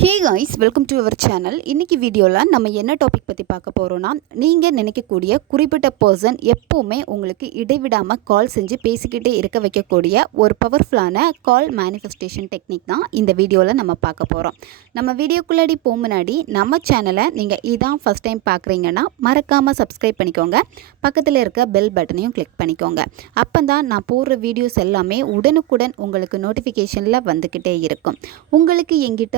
Hey guys welcome to our channel இன்றைக்கி வீடியோவில் நம்ம என்ன டாபிக் பற்றி பார்க்க போகிறோன்னா நீங்கள் நினைக்கக்கூடிய குறிப்பிட்ட பர்சன் எப்போவுமே உங்களுக்கு இடைவிடாமல் கால் செஞ்சு பேசிக்கிட்டே இருக்க வைக்கக்கூடிய ஒரு பவர்ஃபுல்லான கால் மேனிஃபெஸ்டேஷன் டெக்னிக் தான் இந்த வீடியோவில் நம்ம பார்க்க போகிறோம் நம்ம வீடியோக்குள்ளாடி போக முன்னாடி நம்ம சேனலை நீங்கள் இதான் ஃபஸ்ட் டைம் பார்க்குறீங்கன்னா மறக்காமல் சப்ஸ்கிரைப் பண்ணிக்கோங்க. பக்கத்தில் இருக்க பெல் பட்டனையும் கிளிக் பண்ணிக்கோங்க. அப்போ தான் நான் போடுற வீடியோஸ் எல்லாமே உடனுக்குடன் உங்களுக்கு நோட்டிஃபிகேஷனில் வந்துக்கிட்டே இருக்கும். உங்களுக்கு எங்கிட்ட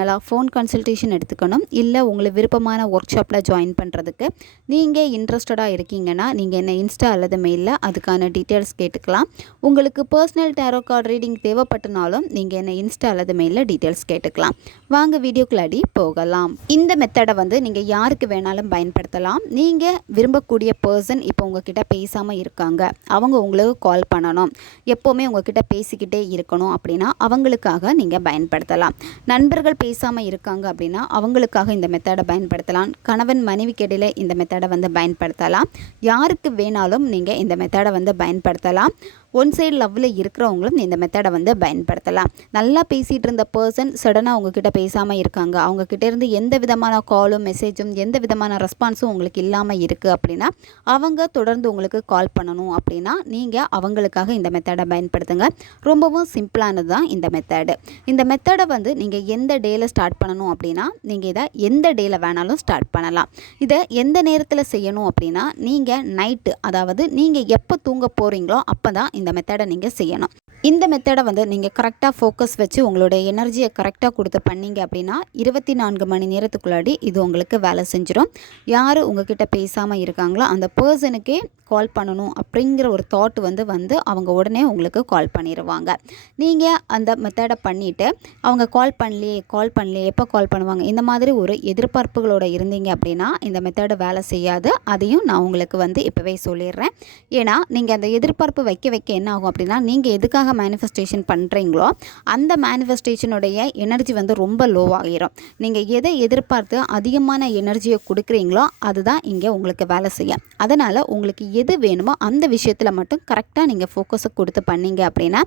பர்சனலாக ஃபோன் கன்சல்டேஷன் எடுத்துக்கணும். இல்லை உங்களுக்கு விருப்பமான ஒர்க் ஷாப்பில் ஜாயின் பண்ணுறதுக்கு நீங்கள் இன்ட்ரெஸ்டடாக இருக்கீங்கன்னா நீங்கள் என்ன இன்ஸ்டா அல்லது மெயிலில் அதுக்கான டீட்டெயில்ஸ் கேட்டுக்கலாம். உங்களுக்கு பர்சனல் டேரோ கார்டு ரீடிங் தேவைப்பட்டனாலும் நீங்கள் என்ன இன்ஸ்டா அல்லது மெயிலில் டீட்டெயில்ஸ் கேட்டுக்கலாம். வாங்க வீடியோக்குள்ளாடி போகலாம். இந்த மெத்தடை வந்து நீங்கள் யாருக்கு வேணாலும் பயன்படுத்தலாம். நீங்கள் விரும்பக்கூடிய பர்சன் இப்போ உங்ககிட்ட பேசாமல் இருக்காங்க. அவங்க உங்களுக்கு கால் பண்ணணும். எப்போவுமே உங்ககிட்ட பேசிக்கிட்டே இருக்கணும் அப்படின்னா அவங்களுக்காக நீங்கள் பயன்படுத்தலாம். நண்பர்கள் பேசாமல் இருக்காங்க அப்படின்னா அவங்களுக்காக இந்த மெத்தடை பயன்படுத்தலாம். கணவன் மனைவிக்கு இடையில இந்த மெத்தடை வந்து பயன்படுத்தலாம். யாருக்கு வேணாலும் நீங்கள் இந்த மெத்தடை வந்து பயன்படுத்தலாம். ஒன் சைடு லவ்வில் இருக்கிறவங்களும் இந்த மெத்தடை வந்து பயன்படுத்தலாம். நல்லா பேசிகிட்டு இருந்த பர்சன் சடனாக உங்ககிட்ட பேசாமல் இருக்காங்க. அவங்கக்கிட்ட இருந்து எந்த விதமான காலும் மெசேஜும் எந்த விதமான ரெஸ்பான்ஸும் உங்களுக்கு இல்லாமல் இருக்குது அப்படின்னா அவங்க தொடர்ந்து உங்களுக்கு கால் பண்ணணும் அப்படின்னா நீங்கள் அவங்களுக்காக இந்த மெத்தடை பயன்படுத்துங்க. ரொம்பவும் சிம்பிளானது தான் இந்த மெத்தடு இந்த மெத்தடை வந்து நீங்கள் எந்த டேயில் ஸ்டார்ட் பண்ணணும் அப்படின்னா நீங்கள் இதை எந்த டேயில் வேணாலும் ஸ்டார்ட் பண்ணலாம். இதை எந்த நேரத்தில் செய்யணும் அப்படின்னா நீங்கள் நைட்டு அதாவது நீங்கள் எப்போ தூங்க போகிறீங்களோ அப்போ தான் இந்த மெத்தடை நீங்கள் செய்யணும். இந்த மெத்தடை வந்து நீங்கள் கரெக்டாக ஃபோக்கஸ் வச்சு உங்களுடைய எனர்ஜியை கரெக்டாக கொடுத்து பண்ணீங்க அப்படின்னா இருபத்தி நான்கு மணி நேரத்துக்குள்ளாடி இது உங்களுக்கு வேலை செஞ்சிடும் யார் உங்ககிட்ட பேசாமல் இருக்காங்களோ அந்த பர்சனுக்கே கால் பண்ணணும் அப்படிங்கிற ஒரு தாட் வந்து வந்து அவங்க உடனே உங்களுக்கு கால் பண்ணிடுவாங்க நீங்கள் அந்த மெத்தடை பண்ணிவிட்டு அவங்க கால் பண்ணலையே கால் பண்ணலையே எப்போ கால் பண்ணுவாங்க? இந்த மாதிரி ஒரு எதிர்பார்ப்புகளோடு இருந்தீங்க அப்படின்னா இந்த மெத்தடை வேலை செய்யாது. அதையும் நான் உங்களுக்கு வந்து இப்போவே சொல்லிடுறேன். ஏன்னா நீங்கள் அந்த எதிர்பார்ப்பு வைக்க வைக்க என்ன ஆகும் அப்படின்னா நீங்கள் எதுக்காக மேனிஃபெஸ்டேஷன் பண்ணுறீங்களோ அந்த மேனிஃபெஸ்டேஷனுடைய எனர்ஜி வந்து ரொம்ப லோவாகிடும் நீங்கள் எதை எதிர்பார்த்து அதிகமான எனர்ஜியை கொடுக்குறீங்களோ அதுதான் இங்கே உங்களுக்கு வேலை செய்யும். அதனால் உங்களுக்கு எது வேணுமோ அந்த விஷயத்தில் மட்டும் கரெக்டாக நீங்கள் ஃபோக்கஸை கொடுத்து பண்ணீங்க அப்படின்னா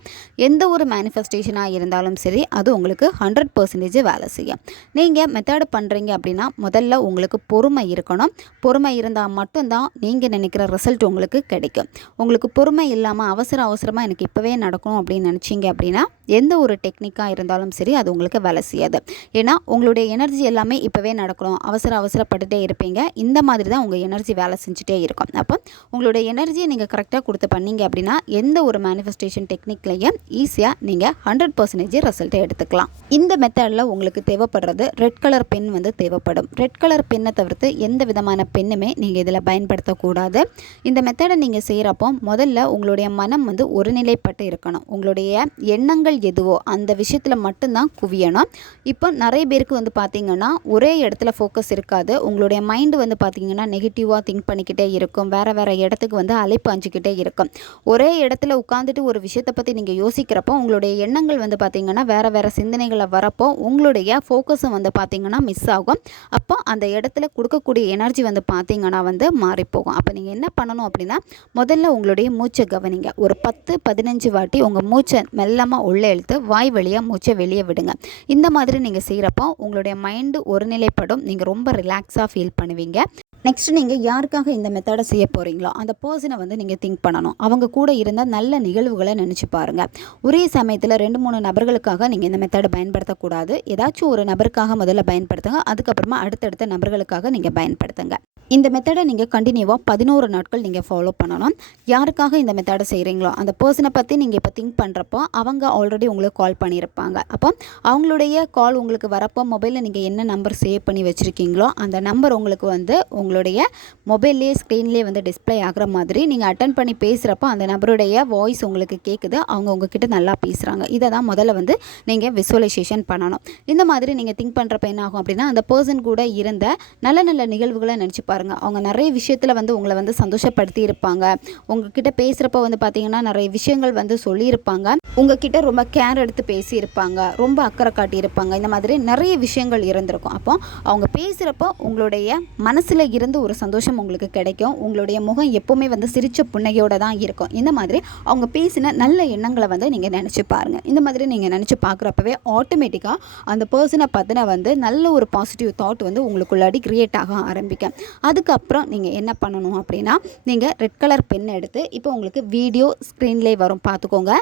எந்த ஒரு மேனிஃபெஸ்டேஷனாக இருந்தாலும் சரி அது உங்களுக்கு ஹண்ட்ரட் பர்சன்டேஜ் வேலை செய்யும். நீங்கள் மெத்தடு பண்ணுறீங்க அப்படின்னா முதல்ல உங்களுக்கு பொறுமை இருக்கணும். பொறுமை இருந்தால் மட்டும்தான் நீங்கள் நினைக்கிற ரிசல்ட் உங்களுக்கு கிடைக்கும். உங்களுக்கு பொறுமை இல்லாமல் அவசர அவசரமாக எனக்கு இப்போவே நடக்கணும் அப்படின்னு நினச்சிங்க அப்படின்னா எந்த ஒரு டெக்னிக்காக இருந்தாலும் சரி அது உங்களுக்கு வேலை செய்யாது. ஏன்னா உங்களுடைய எனர்ஜி எல்லாமே இப்போவே நடக்கணும். அவசர அவசரப்பட்டுட்டே இருப்பீங்க. இந்த மாதிரி தான் உங்கள் எனர்ஜி வேலை செஞ்சுட்டே இருக்கும். அப்போ உங்களுடைய எனர்ஜியை நீங்கள் கரெக்டாக கொடுத்து பண்ணீங்க அப்படின்னா எந்த ஒரு மேனிஃபெஸ்டேஷன் டெக்னிக்லையும் ஈஸியாக நீங்கள் ஹண்ட்ரட் பர்சன்டேஜ் ரிசல்ட்டை எடுத்துக்கலாம். இந்த மெத்தடில் உங்களுக்கு தேவைப்படுறது ரெட் கலர் பென் வந்து தேவைப்படும். ரெட் கலர் பென்னை தவிர்த்து எந்த விதமான பெண்ணுமே நீங்கள் இதில் பயன்படுத்தக்கூடாது. இந்த மெத்தடை நீங்கள் செய்கிறப்போ முதல்ல உங்களுடைய மனம் வந்து ஒருநிலைப்பட்டு இருக்கணும். உங்களுடைய எண்ணங்கள் எதுவோ அந்த விஷயத்தில் மட்டும்தான் குவியணும். இப்போ நிறைய பேருக்கு வந்து பார்த்திங்கன்னா ஒரே இடத்துல ஃபோக்கஸ் இருக்காது. உங்களுடைய மைண்டு வந்து பார்த்திங்கன்னா நெகட்டிவாக திங்க் பண்ணிக்கிட்டே இருக்கும். வேறு வேறு இடத்துக்கு வந்து அலைப்பாஞ்சிக்கிட்டே இருக்கும். ஒரே இடத்துல உட்காந்துட்டு ஒரு விஷயத்தை பற்றி நீங்கள் யோசிக்கிறப்போ உங்களுடைய எண்ணங்கள் வந்து பார்த்திங்கன்னா வேறு வேறு சிந்தனைகளை வரப்போ உங்களுடைய ஃபோக்கஸும் வந்து பார்த்திங்கன்னா மிஸ் ஆகும். அப்போ அந்த இடத்துல கொடுக்கக்கூடிய எனர்ஜி வந்து பார்த்திங்கன்னா வந்து மாறிப்போகும் அப்போ நீங்கள் என்ன பண்ணணும் அப்படின்னா முதல்ல உங்களுடைய மூச்சை கவனிங்க. ஒரு பத்து பதினஞ்சு வாட்டி உங்கள் மூச்சை மெல்லமாக உள்ளே இழுத்து வாய் வழியாக மூச்சை வெளியே விடுங்க. இந்த மாதிரி நீங்கள் செய்கிறப்போ உங்களுடைய மைண்டு ஒருநிலைப்படும். நீங்கள் ரொம்ப ரிலாக்ஸாக ஃபீல் பண்ணுவீங்க. நெக்ஸ்ட் நீங்கள் யாருக்காக இந்த மெத்தடை செய்ய போகிறீங்களோ அந்த பர்சனை வந்து நீங்கள் திங்க் பண்ணணும். அவங்க கூட இருந்த நல்ல நிகழ்வுகளை நினச்சி பாருங்கள் ஒரே சமயத்தில் ரெண்டு மூணு நபர்களுக்காக நீங்கள் இந்த மெத்தடை பயன்படுத்தக்கூடாது. ஏதாச்சும் ஒரு நபருக்காக முதல்ல பயன்படுத்துங்க. அதுக்கப்புறமா அடுத்தடுத்த நபர்களுக்காக நீங்கள் பயன்படுத்துங்க. இந்த மெத்தடை நீங்கள் கண்டினியூவாக பதினோரு நாட்கள் நீங்கள் ஃபாலோ பண்ணணும். யாருக்காக இந்த மெத்தடை செய்கிறீங்களோ அந்த பர்சனை பற்றி நீங்கள் இப்போ திங்க் பண்ணுறப்போ அவங்க ஆல்ரெடி உங்களுக்கு கால் பண்ணியிருப்பாங்க. அப்போ அவங்களுடைய கால் உங்களுக்கு வரப்போ மொபைலில் நீங்கள் என்ன நம்பர் சேவ் பண்ணி வச்சுருக்கீங்களோ அந்த நம்பர் உங்களுக்கு வந்து உங்களுடைய மொபைல்லேயே ஸ்க்ரீன்லேயே வந்து டிஸ்ப்ளே ஆகிற மாதிரி நீங்கள் அட்டன் பண்ணி பேசுகிறப்போ அந்த நபருடைய வாய்ஸ் உங்களுக்கு கேட்குது அவங்க உங்ககிட்ட நல்லா பேசுகிறாங்க இதை தான் முதல்ல வந்து நீங்கள் விசுவலைசேஷன் பண்ணணும். இந்த மாதிரி நீங்கள் திங்க் பண்ணுறப்ப என்ன ஆகும் அப்படின்னா அந்த பர்சன் கூட இருந்த நல்ல நல்ல நிகழ்வுகளை நினச்சி பாருங்கள் அவங்க நிறைய விஷயத்தில் வந்து உங்களை வந்து சந்தோஷப்படுத்தி இருப்பாங்க உங்ககிட்ட பேசுகிறப்ப வந்து பார்த்தீங்கன்னா நிறைய விஷயங்கள் வந்து சொல்லியிருப்பாங்க. உங்ககிட்ட ரொம்ப கேர் எடுத்து பேசியிருப்பாங்க. ரொம்ப அக்கறை காட்டியிருப்பாங்க. இந்த மாதிரி நிறைய விஷயங்கள் இருந்திருக்கும். அப்போ அவங்க பேசுகிறப்போ உங்களுடைய மனசில் இருந்து ஒரு சந்தோஷம் உங்களுக்கு கிடைக்கும். உங்களுடைய முகம் எப்போவுமே வந்து சிரித்த புன்னகையோடு தான் இருக்கும். இந்த மாதிரி அவங்க பேசின நல்ல எண்ணங்களை வந்து நீங்கள் நினச்சி பாருங்கள் இந்த மாதிரி நீங்கள் நினச்சி பார்க்குறப்பவே ஆட்டோமேட்டிக்காக அந்த பர்சனை பற்றின வந்து நல்ல ஒரு பாசிட்டிவ் தாட் வந்து உங்களுக்குள்ளாடி க்ரியேட் ஆக ஆரம்பிக்கும். அதுக்கப்புறம் நீங்கள் என்ன பண்ணணும் அப்படின்னா நீங்கள் ரெட் கலர் பென் எடுத்து இப்போ உங்களுக்கு வீடியோ ஸ்க்ரீன்லேயே வரும். பார்த்துக்கோங்க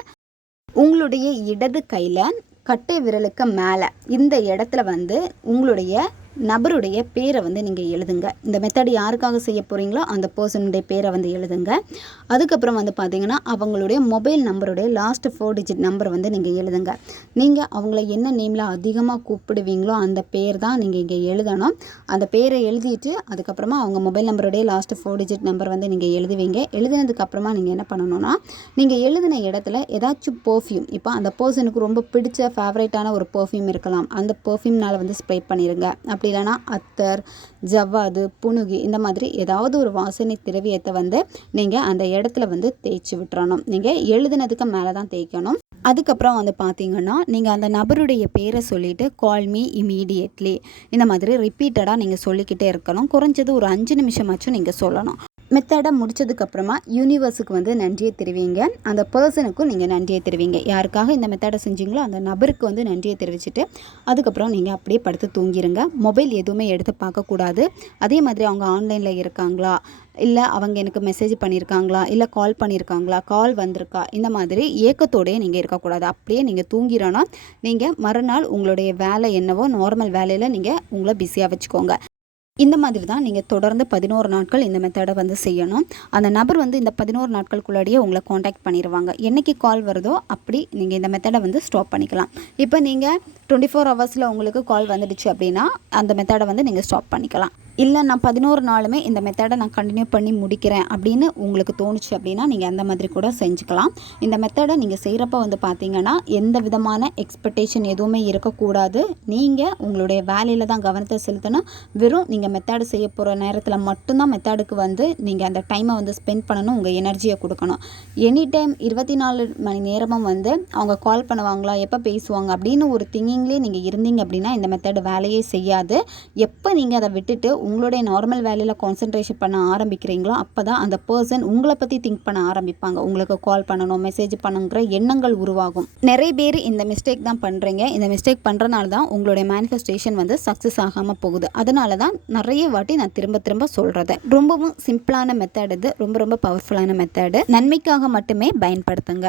உங்களுடைய இடது கையில் கட்டை விரலுக்கு மேலே இந்த இடத்துல வந்து உங்களுடைய நபருடைய பேரை வந்து நீங்கள் எழுதுங்க. இந்த மெத்தட் யாருக்காக செய்ய போகிறீங்களோ அந்த பர்சனுடைய பேரை வந்து எழுதுங்க. அதுக்கப்புறம் வந்து பார்த்தீங்கன்னா அவங்களுடைய மொபைல் நம்பருடைய லாஸ்ட் ஃபோர் டிஜிட் நம்பர் வந்து நீங்கள் எழுதுங்க. நீங்கள் அவங்கள என்ன நேமில் அதிகமாக கூப்பிடுவீங்களோ அந்த பேர் தான் நீங்கள் இங்கே எழுதணும். அந்த பேரை எழுதிட்டு அதுக்கப்புறமா அவங்க மொபைல் நம்பருடைய லாஸ்ட் ஃபோர் டிஜிட் நம்பர் வந்து நீங்கள் எழுதுவீங்க. எழுதுனதுக்கப்புறமா நீங்கள் என்ன பண்ணணும்னா நீங்கள் எழுதின இடத்துல ஏதாச்சும் பர்ஃப்யூம் இப்போ அந்த பர்சனுக்கு ரொம்ப பிடிச்ச ஃபேவரேட்டான ஒரு பர்ஃப்யூம் இருக்கலாம். அந்த பர்ஃப்யூம்னால் வந்து ஸ்ப்ரே பண்ணிடுங்க அப்படி இல்லைன்னா அத்தர் ஜவ்வாது புணுகு இந்த மாதிரி ஏதாவது ஒரு வாசனை திரவியத்தை வந்து நீங்கள் அந்த இடத்துல வந்து தேய்ச்சி விட்டுறணும். நீங்கள் எழுதுனதுக்கு மேலே தான் தேய்க்கணும். அதுக்கப்புறம் வந்து பார்த்தீங்கன்னா நீங்கள் அந்த நபருடைய பேரை சொல்லிவிட்டு கால் மீ இமீடியட்லி இந்த மாதிரி ரிப்பீட்டடாக நீங்கள் சொல்லிக்கிட்டே இருக்கணும். குறைஞ்சது ஒரு அஞ்சு நிமிஷமாச்சும் நீங்கள் சொல்லணும். மெத்தடை முடிச்சதுக்கப்புறமா யூனிவர்ஸுக்கு வந்து நன்றியை தெரிவிங்க. அந்த பர்சனுக்கும் நீங்கள் நன்றியை தெரிவிங்க. யாருக்காக இந்த மெத்தடை செஞ்சீங்களோ அந்த நபருக்கு வந்து நன்றியை தெரிவிச்சுட்டு அதுக்கப்புறம் நீங்கள் அப்படியே படுத்து தூங்கிடுங்க மொபைல் எதுவுமே எடுத்து பார்க்கக்கூடாது அதே மாதிரி அவங்க ஆன்லைனில் இருக்காங்களா? இல்லை அவங்க எனக்கு மெசேஜ் பண்ணியிருக்காங்களா இல்லை கால் பண்ணியிருக்காங்களா கால் வந்திருக்கா? இந்த மாதிரி ஏக்கத்தோடயே நீங்கள் இருக்கக்கூடாது. அப்படியே நீங்கள் தூங்கிறோன்னா நீங்கள் மறுநாள் உங்களுடைய வேலை என்னவோ நார்மல் வேலையில் நீங்கள் உங்களை பிஸியாக வச்சுக்கோங்க. இந்த மாதிரி தான் நீங்கள் தொடர்ந்து பதினோரு நாட்கள் இந்த மெத்தடை வந்து செய்யணும். அந்த நபர் வந்து இந்த பதினோரு நாட்களுக்குள்ளாடியே உங்களை காண்டாக்ட் பண்ணிடுவாங்க என்றைக்கு கால் வருதோ அப்படி நீங்கள் இந்த மெத்தடை வந்து ஸ்டாப் பண்ணிக்கலாம். இப்போ நீங்கள் டுவெண்ட்டி ஃபோர் ஹவர்ஸில் உங்களுக்கு கால் வந்துடுச்சு அப்படின்னா அந்த மெத்தடை வந்து நீங்கள் ஸ்டாப் பண்ணிக்கலாம். இல்லை நான் பதினோரு நாளுமே இந்த மெத்தடை நான் கண்டினியூ பண்ணி முடிக்கிறேன் அப்படின்னு உங்களுக்கு தோணுச்சு அப்படின்னா நீங்கள் அந்த மாதிரி கூட செஞ்சுக்கலாம். இந்த மெத்தடை நீங்கள் செய்கிறப்ப வந்து பார்த்தீங்கன்னா எந்த விதமான எக்ஸ்பெக்டேஷன் எதுவுமே இருக்கக்கூடாது. நீங்கள் உங்களுடைய வேலையில் தான் கவனத்தை செலுத்தணும். வெறும் நீங்கள் மெத்தடு செய்ய போகிற நேரத்தில் மட்டும்தான் மெத்தடுக்கு வந்து நீங்கள் அந்த டைமை வந்து ஸ்பெண்ட் பண்ணணும் உங்கள் எனர்ஜியை கொடுக்கணும். எனி டைம் இருபத்தி நாலு மணி நேரமும் வந்து அவங்க கால் பண்ணுவாங்களா எப்போ பேசுவாங்க அப்படின்னு ஒரு திங்கிங்லேயே நீங்கள் இருந்தீங்க அப்படின்னா இந்த மெத்தடு வேலையே செய்யாது. எப்போ நீங்கள் அதை விட்டுட்டு உங்களுடைய நார்மல் வேலையில் கான்சன்ட்ரேஷன் பண்ண ஆரம்பிக்கிறீங்களோ அப்போ தான் அந்த பர்சன் உங்களை பற்றி திங்க் பண்ண ஆரம்பிப்பாங்க. உங்களுக்கு கால் பண்ணணும் மெசேஜ் பண்ணுங்கிற எண்ணங்கள் உருவாகும். நிறைய பேர் இந்த மிஸ்டேக் தான் பண்ணுறீங்க இந்த மிஸ்டேக் பண்ணுறனால தான் உங்களுடைய மேனிஃபெஸ்டேஷன் வந்து சக்ஸஸ் ஆகாமல் போகுது. அதனால தான் நிறைய வாட்டி நான் திரும்ப திரும்ப சொல்கிறது ரொம்பவும் சிம்பிளான மெத்தட் இது. ரொம்ப ரொம்ப பவர்ஃபுல்லான மெத்தடு நன்மைக்காக மட்டுமே பயன்படுத்துங்க.